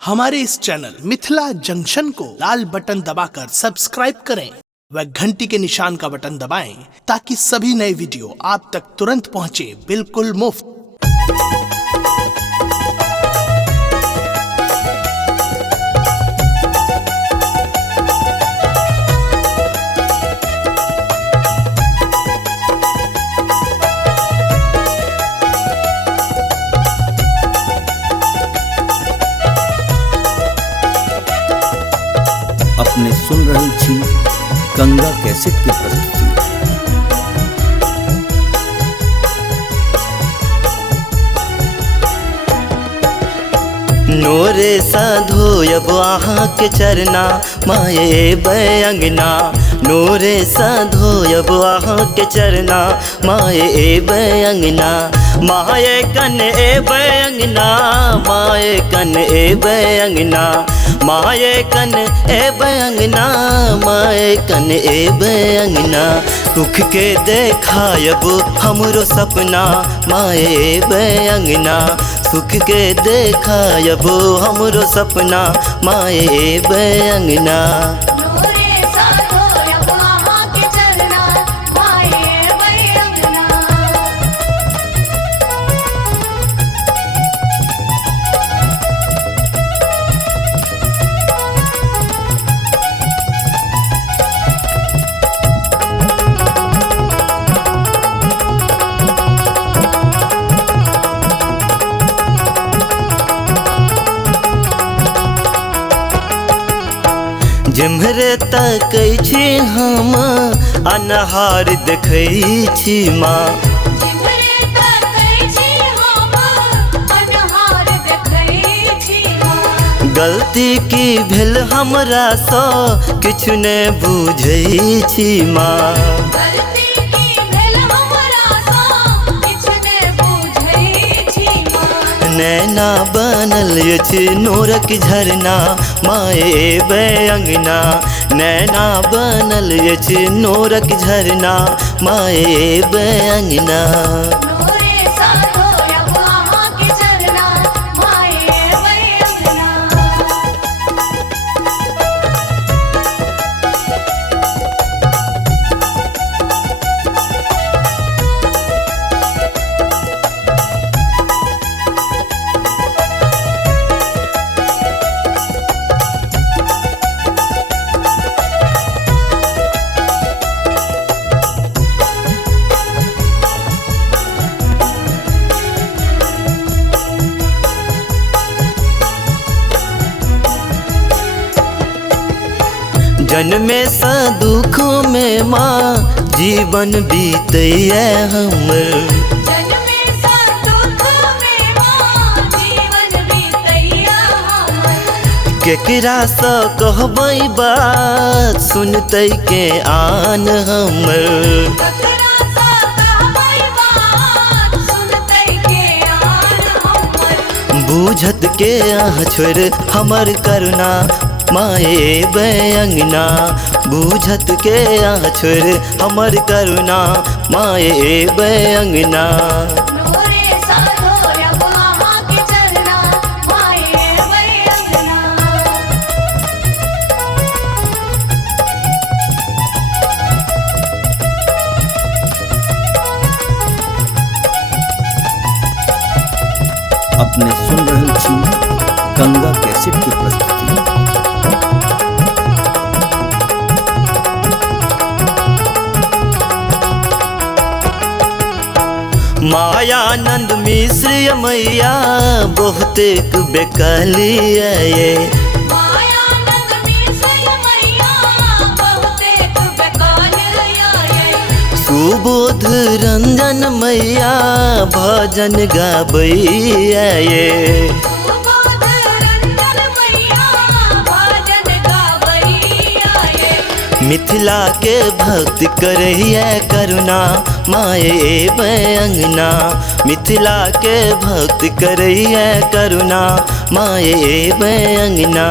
हमारे इस channel Mithila junction को लाल button दबाकर सब्सक्राइब करें व घंटी के निशान का बटन दबाएं ताकि सभी नए वीडियो आप तक तुरंत पहुंचे बिल्कुल मुफ्त। अपने सुन रही छी गंगा कैसेट की प्रस्तुति। नोरे साधोयब अहाँ के चरना माये बैंगना, नोरे साधोयब अहाँ के चरना माये बैंगना, माये कन ए बैंगना, माये कन ए बैंगना, माये कन ए बैंगना, माये कन ए बैंगना, सुख के देखायब हमरो सपना माये बैंगना, सुख के देखायब हमरो सपना माये बैंगना। जिम्हरे तकै छी हम अन्हार देखै छी माँ, जिम्हरे तकै छी हम अन्हार देखै छी माँ, गलती की भेल हमरा सँ किछु नहि बुझै छी माँ, गलती की भेल हमरा सँ किछु नहि बुझै छी माँ, नैना बनल अछि नोरक झरना माये बैंगना, नैना बनल अछि नोरक झरना माये बैंगना। नोरे साधोयब अहाँ के चरना माये बैंगना। जन्मे सा दुख में माँ जीवन बीतैया हमर, जन्मे सा दुख में माँ जीवन बीतैया हमर, केकरा सँ कहबै बात सुनतै के आन हमर, ककरा सँ कहबै बात सुनतै के आन हमर, बूझत के आह छोड़ हमर करुणा माये बैंगना, बूझत के आह छोड़ हमर करुणा माये बैंगना। नोरे साधोयब अहाँ के चरना माये बैंगना। अपने सुन रही छी गंगा कैसेट की प्रस्तुति। मायानंद मिश्र मैया बहुते बेकलिया ये, मायानंद मिश्र मैया बहुते बेकलिया ये, सुबोध रंजन मैया भजन गाबैया ये, सुबोध रंजन मैया भजन गाबैया ये, मिथिला के भक्त करैया करुणा माये बैंगना, मिथिला के भक्त करैया करुणा माये बैंगना।